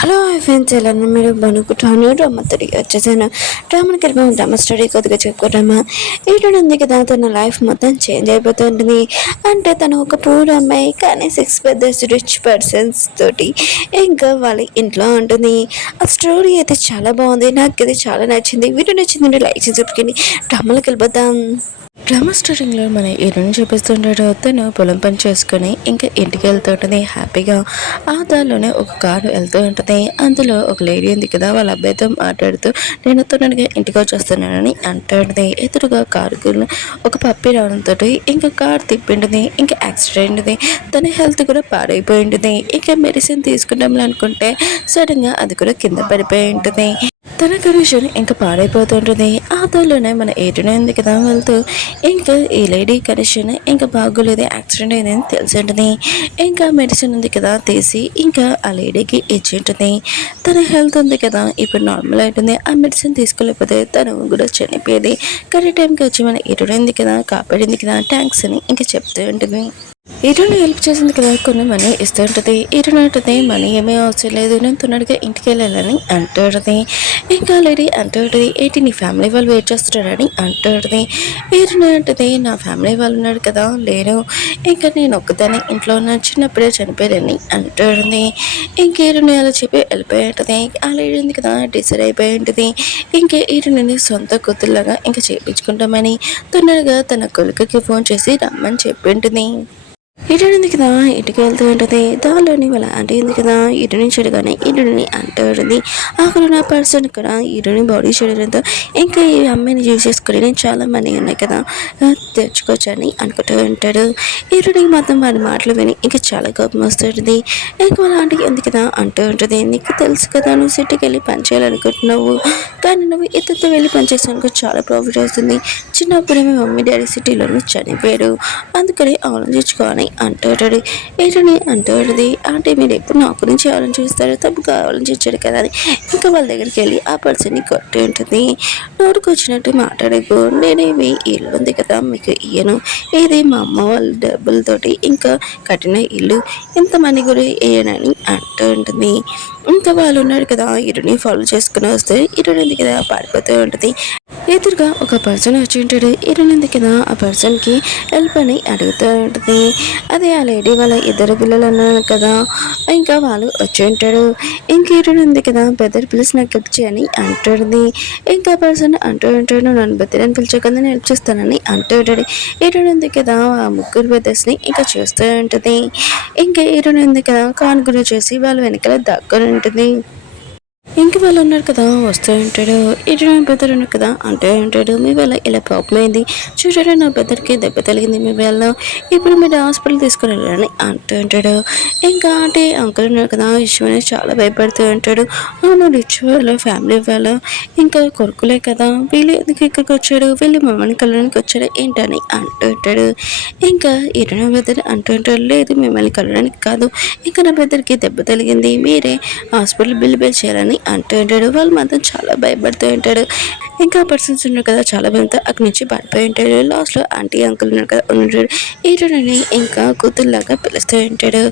Hello hi friends, ఎలా మీరు బనుకుంటాను drama తిరిగి వచ్చేసాను. డ్రామాకి వెళ్ళిపోయి డ్రామా స్టడీ కొద్దిగా చెప్పుకోవడమా ఏంటంటే కదా తన లైఫ్ మొత్తం చేంజ్ అయిపోతుంటుంది. అంటే తను ఒక పూర్ అమ్మాయి కానీ 6 పెద్దర్స్ రిచ్ పర్సన్స్ తోటి ఇంకా వాళ్ళ ఇంట్లో ఉంటుంది. ఆ స్టోరీ అయితే చాలా బాగుంది, నాకు ఇది చాలా నచ్చింది. వీడియో నచ్చిందంటే లైక్ చేసి చెప్పుకొని డ్రామాలోకి వెళ్ళిపోతాం. డ్రామా స్టార్టింగ్లో మన హీరోని చూపిస్తుంటాడు. తను పొలం పని చేసుకుని ఇంకా ఇంటికి వెళ్తుంటుంది హ్యాపీగా. ఆ దారిలోనే ఒక కారు వెళ్తూ ఉంటుంది. అందులో ఒక లేడీ ఉంది కదా, వాళ్ళ అబ్బాయితో మాట్లాడుతూ నేను తొందరగా ఇంటికి వచ్చేస్తున్నానని అంటుంది. ఎదురుగా కారుకు ఒక పప్పి రావడంతో ఇంకా కారు తిప్పింటుంది. ఇంకా యాక్సిడెంట్ ఉంది. తన హెల్త్ కూడా పాడైపోయి ఉంటుంది. ఇంకా మెడిసిన్ తీసుకుంటాం అనుకుంటే సడన్గా అది కూడా కింద పడిపోయి ఉంటుంది. తన కండిషన్ ఇంకా పాడైపోతుంటుంది. ఆ దారిలోనే మన ఏటునే ఉంది కదా వెళ్తూ ఇంకా ఈ లేడీ కండిషన్ ఇంకా బాగోలేదు, యాక్సిడెంట్ అయిందని తెలిసి ఉంటుంది. ఇంకా మెడిసిన్ ఉంది కదా తీసి ఇంకా ఆ లేడీకి ఇచ్చి ఉంటుంది. తన హెల్త్ ఉంది కదా ఇప్పుడు నార్మల్ అవుతుంది. ఆ మెడిసిన్ తీసుకోలేకపోతే తను కూడా చనిపోయేది. కానీ టైంకి వచ్చి మన ఏటునే ఉంది కదా కాపాడింది కదా థ్యాంక్స్ అని ఇంకా చెప్తూ ఉంటుంది. హీరోని హెల్ప్ చేసింది కదా కొన్ని మనీ ఇస్తూ ఉంటుంది. హీరోని అంటుంది మనీ ఏమీ అవసరం లేదు, నేను తొందరగా ఇంటికి వెళ్ళాలని అంటుంది. ఇంకా లేడీ అంటుంది ఏంటి నీ ఫ్యామిలీ వాళ్ళు వెయిట్ చేస్తున్నారని అంటుంది. హీరోని అంటుంది నా ఫ్యామిలీ వాళ్ళు ఉన్నారు కదా లేరు, ఇంకా నేను ఒక్కదాన్ని ఇంట్లో ఉన్న చిన్నప్పుడే చనిపోయారని అంటుంది. ఇంక హీరోని అలా చెప్పి వెళ్ళిపోయి ఉంటుంది. ఆ లేడీ ఉంది కదా డిసైడ్ అయిపోయి ఉంటుంది. ఇంకా హీరోని సొంత కూతురులాగా ఇంకా చేయించుకుంటామని తొందరగా తన కొడుకుకి ఫోన్ చేసి రమ్మని చెప్పి ఉంటుంది. ఇటునింది కదా ఇంటికి వెళ్తూ ఉంటుంది. దానిలోని వాళ్ళ ఆంటీ ఉంది కదా ఇటు నుంచి అడగానే ఇటుని అంటూ ఉంటుంది. అక్కడ ఉన్న పర్సన్ కూడా ఇటుని బాడీ చేయడంతో ఇంకా ఈ అమ్మాయిని యూజ్ చేసుకుని నేను చాలా మనీ ఉన్నాయి కదా తెచ్చుకోవచ్చని అనుకుంటూ ఉంటాడు. ఇటునికి మాత్రం వాడి మాటలు విని ఇంకా చాలా కోపం వస్తుంది. ఇంకా వాళ్ళ ఆంటీ ఉంది కదా అంటూ ఉంటుంది నీకు తెలుసు కదా నువ్వు సిటీకి వెళ్ళి పని చేయాలనుకుంటున్నావు, కానీ నువ్వు ఇతరుతో వెళ్ళి పనిచేసానికి చాలా ప్రాఫిట్ వస్తుంది. చిన్నప్పుడే మీ మమ్మీ డాడీ సిటీలోనే చనిపోయారు, అందుకని ఆలోచించుకోవాలి అంటాడు. ఏంటని అంటాడుది అంటే మీరు ఎప్పుడు నా గురించి ఆలోచిస్తారు, తప్పుగా ఆలోచించాడు కదా అని ఇంకా వాళ్ళ దగ్గరికి వెళ్ళి ఆ పర్సన్ని కొట్టి ఉంటుంది. నోటికి వచ్చినట్టు మాట్లాడకు, నేనేమి ఇల్లు ఉంది కదా మీకు ఇయ్యను, ఇది మా అమ్మ వాళ్ళ డబ్బులతోటి ఇంకా కట్టిన ఇల్లు, ఇంత మనీ కూడా వేయనని అంటూ ఉంటుంది. ఇంకా వాళ్ళు ఉన్నారు కదా ఇటుని ఫాలో చేసుకుని వస్తే ఇటు కదా పారిపోతూ ఉంటుంది. ఎదురుగా ఒక పర్సన్ వచ్చి ఉంటాడు. ఇటునుంది కదా ఆ పర్సన్కి హెల్ప్ అని అడుగుతూ ఉంటుంది. అదే ఆ లేడీ వాళ్ళ ఇద్దరు పిల్లలు అన్నారు కదా ఇంకా వాళ్ళు వచ్చి ఉంటాడు. ఇంక ఇటునుంది కదా బెదర్ ప్లీజ్ నాకు హెల్ప్ చేయని అంటుంది. ఇంకా పర్సన్ అంటూ ఉంటాడు నన్ను బెదరని పిలిచకుండా నేను హెల్ప్ చేస్తానని అంటూ ఉంటాడు. ఇటునుంది కదా ఆ ముగ్గురు బెదర్స్ని ఇంకా చూస్తూ ఉంటుంది. ఇంకా ఇటునుంది కదా కానుగురు చేసి వాళ్ళు వెనకాల దగ్గర ఉంటుంది. ఇంక వాళ్ళు ఉన్నారు కదా వస్తూ ఉంటాడు. ఇటు నా బెదర్ ఉన్నారు కదా అంటూ ఉంటాడు మీ వల్ల ఇలా ప్రాబ్లం అయింది చూడండి, నా బెదర్కి దెబ్బ తగిలింది మీ వల్ల, ఇప్పుడు మీరు హాస్పిటల్ తీసుకుని వెళ్ళాలని అంటూ ఉంటాడు. ఇంకా అంటే అంకుల్ ఉన్నారు కదా విషయమని చాలా భయపడుతూ ఉంటాడు. అవును రిచ్ వాళ్ళ ఫ్యామిలీ వాళ్ళ ఇంకా కొడుకులే కదా వీళ్ళు ఎందుకు ఇక్కడికి వచ్చాడు, వీళ్ళు మమ్మల్ని కలడానికి వచ్చాడు ఏంటని అంటూ ఉంటాడు. ఇంకా ఇటు నా బెదర్ అంటూ ఉంటాడు లేదు మిమ్మల్ని కలడానికి కాదు, ఇంకా నా బెదర్కి దెబ్బ తగిలింది మీరే హాస్పిటల్ బిల్ చేయాలని అంటూ ఉంటాడు. వాళ్ళు మాత్రం చాలా భయపడుతూ ఉంటాడు. ఇంకా పర్సన్స్ ఉన్నారు కదా చాలా భయంతో అక్కడి నుంచి పడిపోయి ఉంటాడు. లాస్ట్లో ఆంటీ అంకుల్ ఉన్నారు కదా ఉంటాడు. ఇటుని ఇంకా కూతురులాగా పిలుస్తూ ఉంటాడు.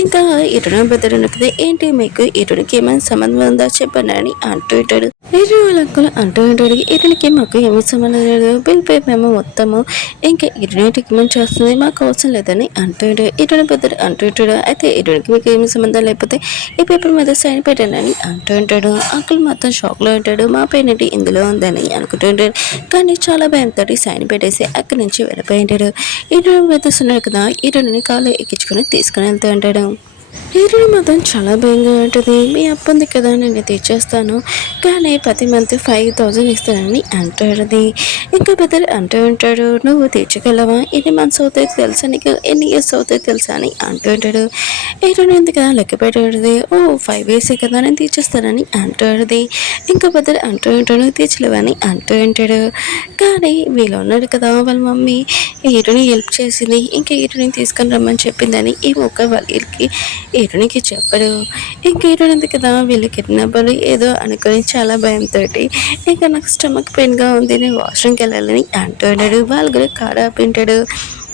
ఇంకా ఇటున బెదర్ ఉన్నారు కదా ఏంటి మీకు ఇటునికి ఏమైనా సంబంధం ఉందా చెప్పండి అని అంటూ ఉంటాడు. ఇటు వాళ్ళ అంకుల్ అంటూ ఉంటాడు ఇటునికి మాకు ఏమీ సంబంధం లేదు, బిల్ పే మేము మొత్తము ఇంకా ఇటుని ట్రీట్మెంట్ చేస్తుంది మాకు అవసరం లేదని అంటూ ఉంటాడు. ఇటుని బెదర్ అంటూ ఉంటాడు అయితే ఇటునికి మీకు ఏమీ సంబంధం లేకపోతే ఈ పేపర్ మీద సైన్ పెట్టానని అంటూ ఉంటాడు. అంకుల్ మాత్రం షాక్లో ఉంటాడు మా పేరెంట్ ఇందులో ఉందని అనుకుంటూ ఉంటాడు. కానీ చాలా భయంతో సైన్ పెట్టేసి అక్కడి నుంచి వెళ్ళిపోయి ఉంటాడు. ఇటు వెతున్నారు కదా ఇటుని కాలు ఎక్కించుకొని తీసుకుని వెళ్తూ ఉంటాడు. హీరోని మాత్రం చాలా భయంగా ఉంటుంది. మీ అప్పు ఉంది కదా నేను తీర్చేస్తాను కానీ ప్రతి మంత్ 5,000 ఇస్తానని అంటాడు. ఇంకా బెదర్ అంటూ ఉంటాడు నువ్వు తీర్చగలవా, ఎన్ని మంత్స్ అవుతాయి తెలుసా నీకు, ఎన్ని ఇయర్స్ అవుతాయి తెలుసా అని అంటూ ఉంటాడు. హీరోని ఉంది కదా లెక్క పెట్టాడు. ఓ 5 years కదా నేను తీర్చేస్తానని అంటాడు. ఇంకా బెదర్ అంటూ ఉంటాడు తీర్చలేవని అంటూ ఉంటాడు. కానీ వీళ్ళు ఉన్నాడు కదా వాళ్ళ మమ్మీ హీరోని హెల్ప్ చేసింది ఇంకా హీరోని తీసుకొని రమ్మని చెప్పిందని ఈ మొక్క వాళ్ళకి హీరోనికి చెప్పడు. ఇంక హీరోని ఉంది కదా వీళ్ళు కిడ్నాపర్లు ఏదో అనుకొని చాలా భయంతో ఇంకా నాకు స్టమక్ పెయిన్గా ఉంది నేను వాష్రూమ్కి వెళ్ళాలని అంటూ ఉంటాడు. వాళ్ళు కూడా కారు ఆపింటాడు.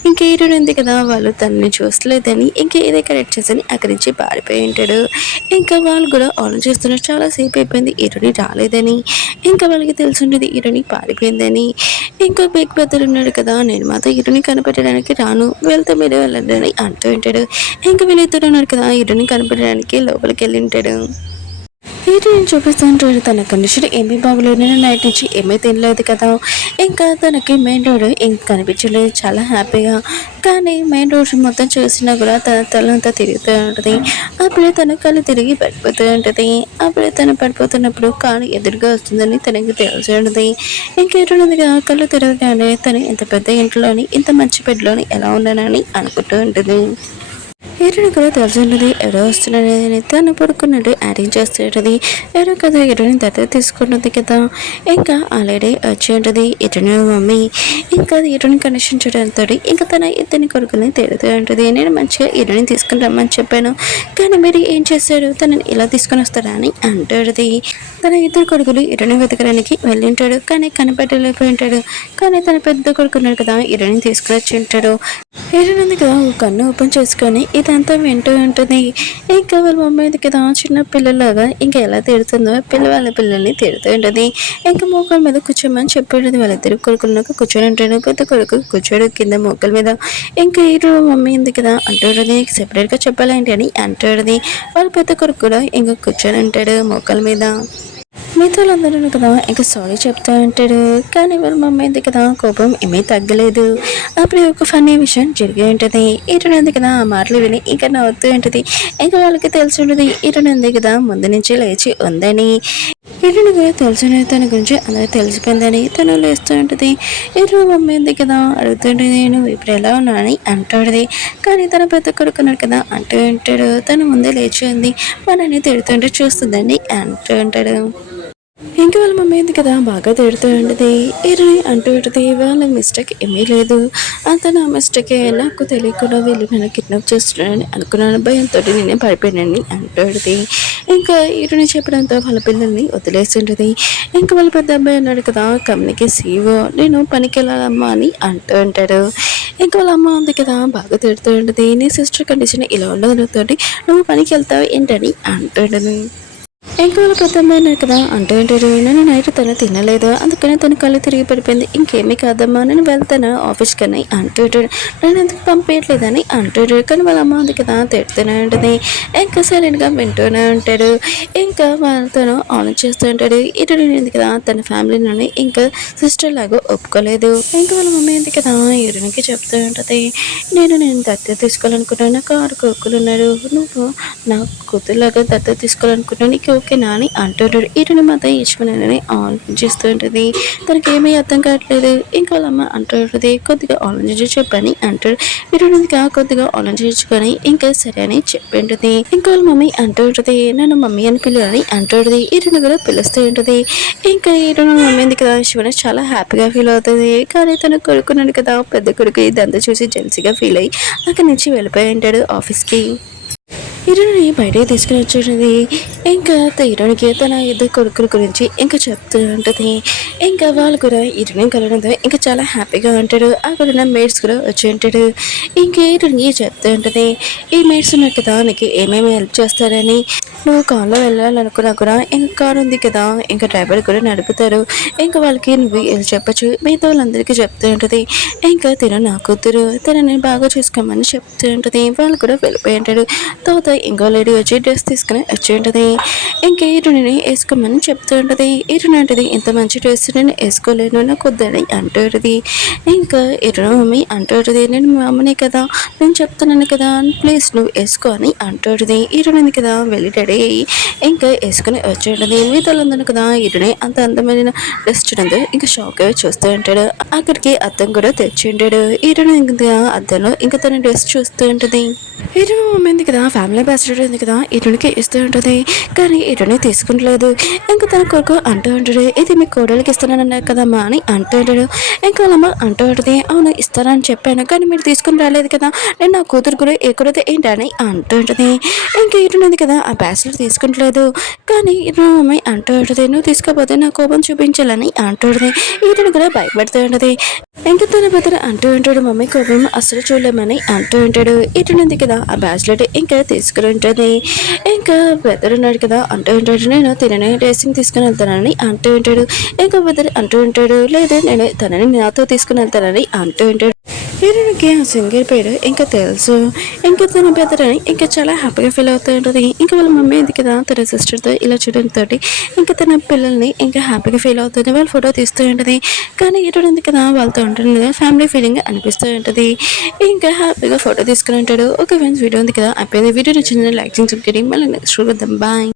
ఇంకా హీరోయిన్ ఉంది కదా, వాళ్ళు తనని చూస్తలేదని ఇంకా ఏదో కరెక్ట్ చేసని అక్కడి నుంచి పారిపోయి ఉంటాడు. ఇంకా వాళ్ళు కూడా ఆలోచిస్తున్నారు, చాలాసేపు అయిపోయింది హీరోని రాలేదని. ఇంకా వాళ్ళకి తెలిసి ఉండేది హీరోని పారిపోయిందని. ఇంకా బిగ్ బ్రదర్ ఉన్నాడు కదా, నేను మాత్రం హీరోని కనిపెట్టడానికి రాను, వెళ్తే మీరు వెళ్ళండి అని అంటూ ఉంటాడు. ఇంకా వీళ్ళిద్దరు ఉన్నారు కదా, హీరోని కనిపెట్టడానికి లోపలికి వెళ్ళి ఉంటాడు. హీరోయిన్ చూపిస్తూ ఉంటాడు తన కండిషన్ ఏమీ బాగోలేదు, నేను నైట్ నుంచి ఏమీ తినలేదు కదా. ఇంకా తనకి మెయిన్ రోడ్ ఇంక కనిపించలేదు, చాలా హ్యాపీగా. కానీ మెయిన్ రోడ్ మొత్తం చూసినా కూడా తన తలంతా తిరుగుతూ ఉంటుంది. అప్పుడే తన కళ్ళు తిరిగి పడిపోతూ ఉంటుంది. అప్పుడే తను పడిపోతున్నప్పుడు కాలు ఎదురుగా వస్తుందని తనకి తెలిసి ఉంటుంది. ఇంకేటుండదుగా కళ్ళు తిరగగానే తను ఇంత పెద్ద ఇంట్లోని ఇంత మంచి బెడ్లోని ఎలా ఉన్నానని అనుకుంటూ ఉంటుంది. హీరోని కూడా తెలిసినది ఎవరో వస్తున్నాడని తను పడుకున్నట్టు యాక్టింగ్ చేస్తుంటది. ఎవరో కదా హీరోని దగ్గర తీసుకుంటుంది కదా. ఇంకా ఆల్రెడీ వచ్చి ఉంటుంది హీరోని మమ్మీ. ఇంకా హీరోని కనెక్షన్ చూడడంతో ఇంకా తన ఇద్దరిని కొడుకుని తిరుగుతూ ఉంటుంది. నేను మంచిగా హీరోని తీసుకుని రమ్మని చెప్పాను, కానీ మీరు ఏం చేశాడు, తనని ఇలా తీసుకొని వస్తారా అని అంటుంది. తన ఇద్దరు కొడుకులు హీరోని వెతకడానికి వెళ్ళి ఉంటాడు, కానీ కనిపెట్టలేకపోయి ఉంటాడు. కానీ తన పెద్ద కొడుకున్నాడు కదా, హీరోని తీసుకుని వచ్చి ఉంటాడు. హీరోయిన్ ఉంది కదా, కన్ను ఓపెన్ చేసుకొని ఇదంతా వింటూ ఉంటుంది. ఇంకా వాళ్ళ మమ్మీ కదా చిన్న పిల్లలాగా ఇంకా ఎలా తిడుతుందో వాళ్ళ పిల్లల్ని తిడుతూ ఉంటుంది. ఇంకా మోకాల మీద కూర్చోమని చెప్పాడు. వాళ్ళిద్దరు కొడుకులకు కూర్చొని ఉంటాడు. పెద్ద కొడుకు కూర్చోడు కింద మోకాల మీద. ఇంకా హీరో మమ్మీ ఉంది కదా అంటుంటుంది, సెపరేట్గా చెప్పాలేంటి అని అంటుంటుంది. వాళ్ళ పెద్ద కొడుకు కూడా ఇంకా కూర్చొని ఉంటాడు మోకాల మీద. మిగతా వాళ్ళందరూ కదా ఇంకా సారీ చెప్తా ఉంటాడు. కానీ వాళ్ళ మమ్మీ ఉంది కదా కోపం ఏమీ తగ్గలేదు. అప్పుడు ఒక ఫన్నీ విషయం జరిగి ఉంటుంది. ఇటుని ఉంది కదా ఆ మాటలు విని ఇంకా నవ్వుతూ ఉంటుంది. ఇంకా వాళ్ళకి తెలిసి ఉంటుంది ఇటుని ఉంది కదా ముందు నుంచి లేచి ఉందని. ఇటుని కూడా తెలిసిన తన గురించి అలా తెలిసిపోయిందని తను లేస్తూ ఉంటుంది. ఇటు మమ్మీ ఉంది కదా అడుగుతుంటుంది, నేను ఇప్పుడు ఎలా ఉన్నా అని అంటాడుది. కానీ తన పెద్ద కొడుకున్నాడు కదా అంటూ ఉంటాడు. తను ముందే లేచి ఉంది, మనని తిడుతుంటే చూస్తుందని అంటూ ఉంటాడు. ఇంకా వాళ్ళ మమ్మీ ఉంది కదా బాగా తిడుతూ ఉంటుంది. ఇరని అంటూ ఉంటుంది, వాళ్ళ మిస్టేక్ ఏమీ లేదు, అతను ఆ మిస్టేక్ నాకు తెలియకుండా వీళ్ళు నన్ను కిడ్నాప్ చేస్తున్నాడని అనుకున్నాను, భయంతో నేనే పడిపోయానని అంటుంది. ఇంకా ఇరుని చెప్పడంతో వాళ్ళ పిల్లల్ని వదిలేసి ఉంటుంది. ఇంకా వాళ్ళ పెద్ద అబ్బాయి అన్నాడు కదా కంపెనీకి సీఓ, నేను పనికి వెళ్ళాలమ్మా అని అంటూ ఉంటాడు. ఇంకా వాళ్ళ అమ్మ ఉంది కదా బాగా తిడుతూ ఉంటుంది, నీ సిస్టర్ కండిషన్ ఇలా ఉండదు, నువ్వు పనికి వెళ్తావు ఏంటని అంటుండదు. ఇంకా వాళ్ళ పెద్ద అమ్మాయి కదా అంటూ ఉంటారు, నేను నైట్ తను తినలేదు, అందుకని తన కళ్ళు తిరిగి పడిపోయింది, ఇంకేమీ కాదమ్మా నేను వెళ్తాను ఆఫీస్కి అని అంటుంటాడు. నేను ఎందుకు పంపించట్లేదని అంటుంటాడు. కానీ వాళ్ళ అమ్మ ఉంది కదా తిడుతూనే ఉంటుంది. ఇంకా సైలెంట్గా వింటూనే ఉంటాడు. ఇంకా వాళ్ళతో ఆలోచిస్తూ ఉంటాడు. ఇటు ఉంది కదా తన ఫ్యామిలీలోని ఇంకా సిస్టర్ లాగా ఒప్పుకోలేదు. ఇంకా వాళ్ళ మమ్మీ ఉంది కదా ఇరునికి చెప్తూ ఉంటుంది, నేను దత్తత తీసుకోవాలనుకున్నాను, నాకు 6 కొడుకులు ఉన్నారు, నువ్వు నా కూతురులాగా దత్తత తీసుకోవాలనుకున్నాను, నీకు ఓకేనా అని అంటుంటాడు. ఇటుని మాత్రం ఈశ్వరని ఆలోచిస్తూ ఉంటుంది. తనకి ఏమీ అర్థం కావట్లేదు. ఇంకా వాళ్ళ అమ్మ అంటుంటుంది, కొద్దిగా ఆలోచించి చెప్పని అంటాడు. ఇటునిగా కొద్దిగా ఆలోచించుకొని ఇంకా సరే అని చెప్పింటుంది. ఇంకా వాళ్ళ మమ్మీ అంటుంటుంది, నన్ను మమ్మీ అని పిల్లలని అంటుంటుంది. ఇటుని కూడా పిలుస్తూ ఉంటుంది. ఇంకా ఇటుని మమ్మీ ఉంది కదా శివని చాలా హ్యాపీగా ఫీల్ అవుతుంది. కానీ తను కొడుకున్నాడు కదా పెద్ద కొడుకు ఇదంతా చూసి జెల్సీగా ఫీల్ అయ్యి అక్కడి నుంచి వెళ్ళిపోయి ఉంటాడు ఆఫీస్కి. హీరోని బయటకి తీసుకుని వచ్చేది. ఇంకా హీరోనికి తన ఇద్దరు కొడుకుల గురించి ఇంకా చెప్తూ ఉంటుంది. ఇంకా వాళ్ళు కూడా హీరోని కలవడంతో ఇంకా చాలా హ్యాపీగా ఉంటాడు. అక్కడ ఉన్న మేడ్స్ కూడా వచ్చి ఉంటాడు. ఇంకా హీరోని చెప్తూ ఉంటుంది, ఈ మేడ్స్ ఉన్నారు కదా నీకు ఏమేమి హెల్ప్ చేస్తారని, నువ్వు కార్లో వెళ్ళాలనుకున్నా కూడా ఇంకా కార్ ఉంది కదా ఇంకా డ్రైవర్ కూడా నడుపుతారు, ఇంకా వాళ్ళకి నువ్వు చెప్పచ్చు, మిగతా వాళ్ళందరికీ చెప్తూ ఉంటుంది. ఇంకా తిన నా కూతురు తనని బాగా చూసుకోమని చెప్తూ ఉంటుంది. వాళ్ళు కూడా వెళ్ళిపోయి ఉంటాడు. తర్వాత ఇంకో లేడీ వచ్చి డ్రెస్ తీసుకుని వచ్చి ఉంటుంది. ఇంకా హీరోని వేసుకోమని చెప్తూ ఉంటుంది. హీరోని అంటది, ఇంత మంచి డ్రెస్ నేను వేసుకోలేను, నాకు వద్దని అంటుంది. ఇంకా హీరో మమ్మీ అంటుంది, నేను మా అమ్మని కదా నేను చెప్తున్నాను కదా ప్లీజ్ నువ్వు వేసుకో అని అంటుంది. హీరోని కదా వెళ్ళి రెడీ అయ్యి ఇంకా వేసుకుని వచ్చి ఉంటుంది. మిగతాలందరూ కదా హీరోని అంత అందమైన డ్రెస్ చూడండి ఇంకా షాక్ అయ్యి చూస్తూ ఉంటాడు. అక్కడికి అద్దం కూడా తెచ్చి ఉంటాడు. హీరోని ఇంకా అద్దంలో ఇంకా తన డ్రెస్ చూస్తూ ఉంటుంది. హీరో మమ్మీ కదా ఫ్యామిలీ బ్యాచిలర్ ఉంది కదా ఇటునికి ఇస్తూ ఉంటుంది. కానీ ఇటుని తీసుకుంటలేదు. ఇంకా తన కొడుకు అంటూ ఉంటాడు, ఇది మీ కోడలికి ఇస్తానన్నారు కదమ్మా అని అంటూ ఉంటాడు. ఇంకా వాళ్ళమ్మ అంటూ ఉంటుంది, అవును ఇస్తానని చెప్పాను కానీ మీరు తీసుకుని రాలేదు కదా, నేను నా కూతురు కూడా ఎక్కడైతే ఏంటని అంటూ ఉంటుంది. ఇంకా ఇటునుంది కదా ఆ బ్యాచిలర్ తీసుకుంటలేదు. కానీ ఇటు మమ్మీ అంటూ ఉంటుంది, నువ్వు తీసుకోపోతే నా కోపం చూపించాలని అంటూ ఉంటుంది. ఇటుని కూడా భయపడుతూ ఉంటుంది. ఇంకా తన బెదర్ అంటూ ఉంటాడు, మమ్మీ కోపం అసలు చూడలేమని అంటూ ఉంటాడు. ఇటునుంది కదా ఆ బ్యాచిలర్ ఇంకా తీసుకుని ఉంటుంది. ఇంకా బెదర్ ఉన్నాడు కదా అంటూ ఉంటాడు, నేను తినని డ్రెస్సింగ్ తీసుకుని వెళ్తానని అంటూ ఉంటాడు. ఇంకా బెదర్ అంటూ ఉంటాడు, లేదు నేను తనని నాతో తీసుకుని వెళ్తానని అంటూ ఉంటాడు. హీరోకి ఆ సింగర్ పేరు ఇంకా తెలుసు. ఇంకా తన బెదరని ఇంకా చాలా హ్యాపీగా ఫీల్ అవుతూ ఉంటుంది. ఇంకా వాళ్ళ మమ్మీ ఉంది కదా తన సిస్టర్తో ఇలా చూడడంతో ఇంకా తన పిల్లల్ని ఇంకా హ్యాపీగా ఫీల్ అవుతుంది. వాళ్ళు ఫోటో తీస్తూ ఉంటుంది. కానీ హీరో ఉంది కదా వాళ్ళతో ఉంటుంది కదా ఫ్యామిలీ ఫీలింగ్ అనిపిస్తూ ఉంటుంది. ఇంకా హ్యాపీగా ఫోటో తీసుకుని ఉంటాడు. ఓకే ఫ్రెండ్స్, వీడియో ఉంది కదా అయిపోయింది. వీడియో నచ్చింది లైక్ చేసి మళ్ళీ నెక్స్ట్ చూద్దాం. బాయ్.